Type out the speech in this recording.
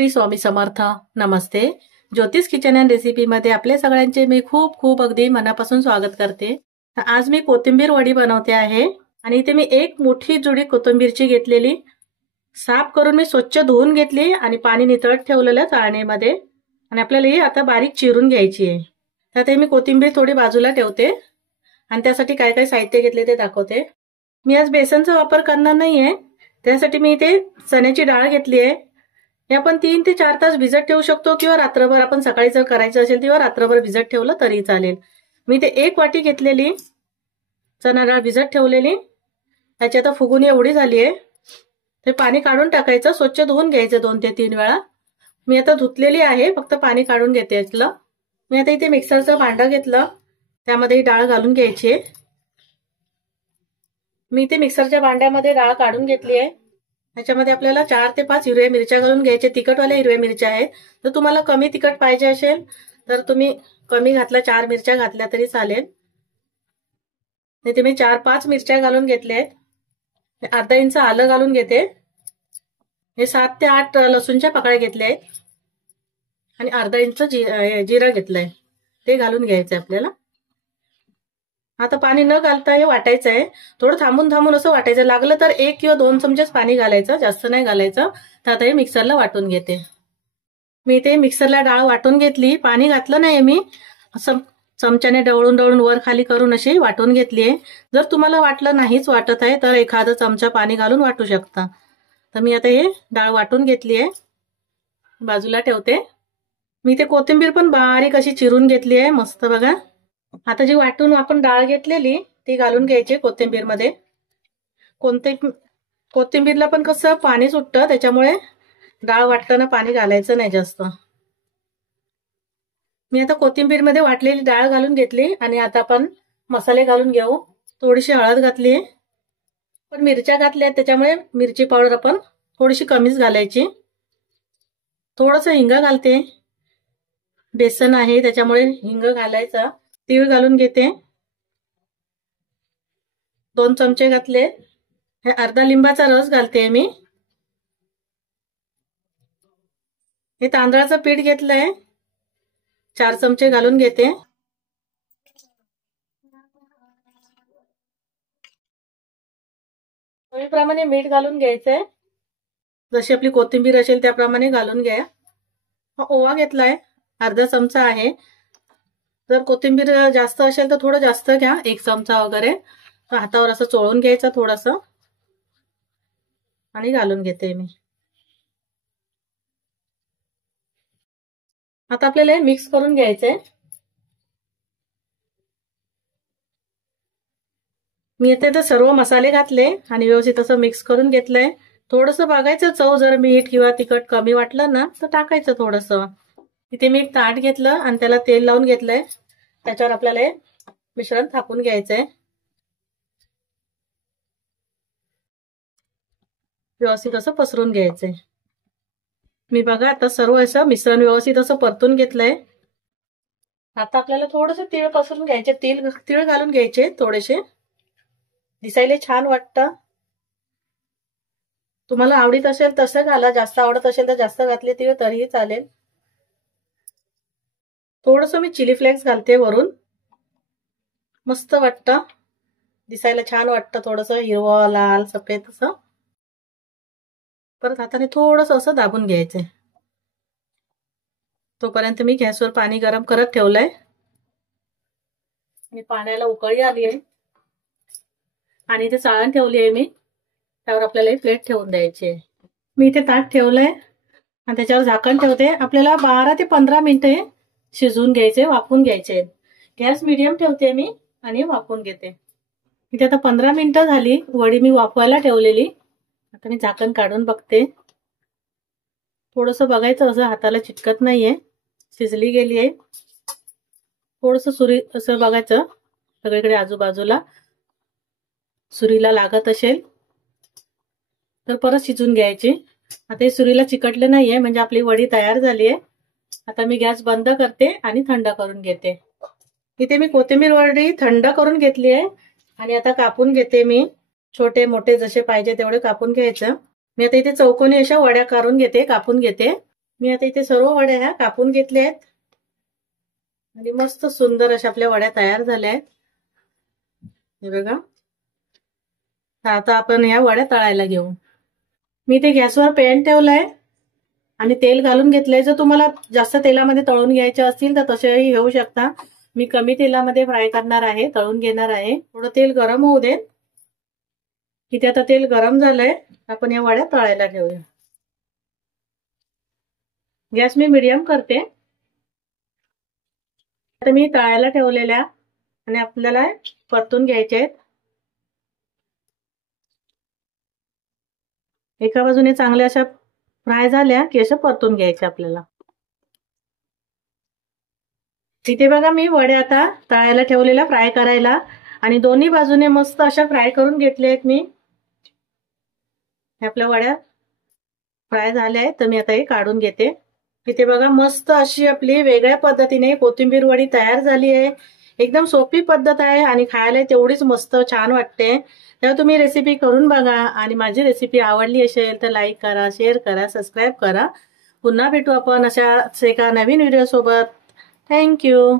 श्री स्वामी समर्थ. नमस्ते. ज्योतिष kitchen and recipe मध्ये आपले सगळ्यांचे मी खूप खूप अगदी मनापासून स्वागत करते. आज मी कोथिंबीर वडी बनवते आहे आणि इथे मी एक मोठी जुडी कोथिंबीरची घेतलेली, साफ करून मी स्वच्छ धुवून घेतली आणि पाणी नितळत ठेवलेलं चाळणीमध्ये. आणि आपल्याला ही आता बारीक चिरून घ्यायची आहे. तर ते मी कोथिंबीर थोडी बाजूला ठेवते आणि त्यासाठी काय काय साहित्य घेतले ते दाखवते. मी आज बेसनचा वापर करणार नाहीये, त्यासाठी मी इथे चण्याची डाळ घेतली आहे. हे आपण 3 ते 4 तास भिजत ठेवू शकतो किंवा रात्रभर, आपण सकाळी जर करायचं असेल तेव्हा रात्रभर भिजत ठेवलं तरी चालेल. मी इथे 1 वाटी घेतलेली चणा डाळ भिजत ठेवलेली, त्याची आता फुगून एवढी झाली आहे. ते पाणी काढून टाकायचं, स्वच्छ धुवून घ्यायचं 2 ते 3 वेळा. मी आता धुतलेली आहे, फक्त पाणी काढून घेते यातलं. मी आता इथे मिक्सरचं भांडं घेतलं, त्यामध्ये ही डाळ घालून घ्यायची आहे. मी इथे मिक्सरच्या भांड्यामध्ये डाळ काढून घेतली आहे. त्याच्यामध्ये आपल्याला 4 ते 5 हिरव्या मिरच्या घालून घ्यायचे. तिखटवाल्या हिरव्या मिरच्या आहेत. जर तुम्हाला कमी तिखट पाहिजे असेल तर तुम्ही कमी घातल्या, 4 मिरच्या घातल्या तरी चालेल. इथे मी 4-5 मिरच्या घालून घेतल्या आहेत. अर्धा इंच आलं घालून घेते. हे 7 ते 8 लसूणच्या पाकळ्या घेतल्या आहेत आणि अर्धा इंच जिरा घेतलाय, ते घालून घ्यायचंय आपल्याला. आता पाणी न घालता हे वाटायचं आहे. थोडं थांबून थांबून असं वाटायचं. लागलं तर 1 किंवा 2 चमचेच पाणी घालायचं, जास्त नाही घालायचं. तर आता हे मिक्सरला वाटून घेते. मी इथे मिक्सरला डाळ वाटून घेतली, पाणी घातलं नाही मी, असं चमच्याने डवळून डवळून वर खाली करून अशी वाटून घेतली आहे. जर तुम्हाला वाटलं नाहीच वाटत आहे तर एखादा चमचा पाणी घालून वाटू शकता. तर मी आता हे डाळ वाटून घेतली आहे, बाजूला ठेवते. मी इथे कोथिंबीर पण बारीक अशी चिरून घेतली आहे, मस्त बघा. आता जी वाटून आपण डाळ घेतलेली ती घालून घ्यायची कोथिंबीर मध्ये. कोथिंबीरला पण कसं पाणी सुटतं, त्याच्यामुळे डाळ वाटताना पाणी घालायचं नाही जास्त. मी आता कोथिंबीर मध्ये वाटलेली डाळ घालून घेतली आणि आता आपण मसाले घालून घेऊ. थोडीशी हळद घातली, पण मिरच्या घातल्या त्याच्यामुळे मिरची पावडर आपण थोडीशी कमीच घालायची. थोडंसं हिंग घालते, बेसन आहे त्याच्यामुळे हिंग घालायचा. तीळ घालून घेते, 2 चमचे घातले. हे अर्धा लिंबाचा रस घालते मी. हे तांदळाचं पीठ घेतलंय, 4 चमचे घालून घेते. चवीप्रमाणे मीठ घालून घ्यायचंय, जशी आपली कोथिंबीर असेल त्याप्रमाणे घालून घ्या. ओवा घेतलाय, अर्धा चमचा आहे. जर कोथिंबीर जास्त असेल तर थोडं जास्त घ्या, 1 चमचा वगैरे. हातावर असं चोळून घ्यायचं थोडंसं आणि घालून घेते मी. आता आपल्याला हे मिक्स करून घ्यायचंय. मी इथे तर सर्व मसाले घातले आणि व्यवस्थित असं मिक्स करून घेतलंय. थोडंसं बघायचं चव, जर मीठ किंवा तिखट कमी वाटलं ना तर टाकायचं थोडंसं. इथे मी एक ताट घेतलं आणि त्याला तेल लावून घेतलंय. त्याच्यावर आपल्याला हे मिश्रण थापून घ्यायचंय. व्यवस्थित असं पसरून घ्यायचंय. मी बघा आता सर्व असं मिश्रण व्यवस्थित असं परतून घेतलंय. आता आपल्याला थोडंसं तीळ पसरून घ्यायचे, तीळ घालून घ्यायचे थोडेसे, दिसायला छान वाटतं. तुम्हाला आवडत असेल तसं घाला, जास्त आवडत असेल तर जास्त घातले तीळ तरीही चालेल. थोडंसं मी चिली फ्लेक्स घालते वरून, मस्त वाटतं, दिसायला छान वाटतं. थोडंसं हिरवं, लाल, सफेद असं. परत हाताने थोडंसं असं दाबून घ्यायचंय. तोपर्यंत मी गॅसवर पाणी गरम करत ठेवलंय आणि पाण्याला उकळी आली आहे आणि इथे चाळण ठेवली आहे मी. त्यावर आपल्याला प्लेट ठेवून द्यायची आहे. मी इथे ताट ठेवलंय आणि त्याच्यावर झाकण ठेवते. आपल्याला 12 ते 15 मिनिटे शिजवून घ्यायचे, वाफवून घ्यायचे. गॅस मीडियम ठेवते मी आणि वाफवून घेते. इथे आता 15 मिनिटं झाली, वडी मी वाफवायला ठेवलेली. आता मी झाकण काढून बघते. थोडंसं बघायचं असं हाताला चिटकत नाहीये, शिजली गेली आहे. थोडंसं सुरी असं बघायचं सगळीकडे आजूबाजूला, सुरीला लागत असेल तर परत शिजून घ्यायची. आता हे सुरीला चिकटलं नाहीये म्हणजे आपली वडी तयार झाली आहे. आता मी गॅस बंद करते आणि थंड करून घेते. इथे मी कोथिंबीर वडी थंड करून घेतली आहे आणि आता कापून घेते मी. छोटे मोठे जसे पाहिजे तेवढे कापून घ्यायचं. मी आता इथे चौकोनी अशा वड्या करून घेते, कापून घेते. मी आता इथे सर्व वड्या ह्या कापून घेतल्या आहेत आणि मस्त सुंदर अशा आपल्या वड्या तयार झाल्या आहेत. हे बघा. आता आपण या वड्या तळायला घेऊ. मी ते गॅसवर पॅन ठेवलाय आणि तेल घालून घेतलंय. जर तुम्हाला जास्त तेलामध्ये तळून घ्यायचे असतील तर तसेही घेऊ शकता. मी कमी तेलामध्ये फ्राय करणार आहे, तळून घेणार आहे. थोडं तेल गरम होऊ दे. इथे आता तेल गरम झालंय. आपण या वड्या तळायला ठेवूया. गॅस मी मीडियम करते. आता मी तळायला ठेवलेल्या आणि आपल्याला परतून घ्यायचे आहेत. एका बाजूने चांगल्या अशा फ्राय झाल्या की अशा परतून घ्यायच्या आपल्याला. तिथे बघा मी वड्या आता तळायला ठेवलेल्या फ्राय करायला आणि दोन्ही बाजूने मस्त अशा फ्राय करून घेतल्या आहेत मी. आपल्या वड्या फ्राय झाल्या आहेत तर मी आता हे काढून घेते. इथे बघा मस्त अशी आपली वेगळ्या पद्धतीने कोथिंबीर वडी तयार झाली आहे. एकदम सोपी पद्धत आहे आणि खायला तेवढीच मस्त छान वाटते. तेव्हा तुम्ही रेसिपी करून बघा आणि माझी रेसिपी आवडली असेल तर लाईक करा, शेअर करा, सबस्क्राईब करा. पुन्हा भेटू आपण अशा एका नवीन व्हिडिओ सोबत. थँक्यू.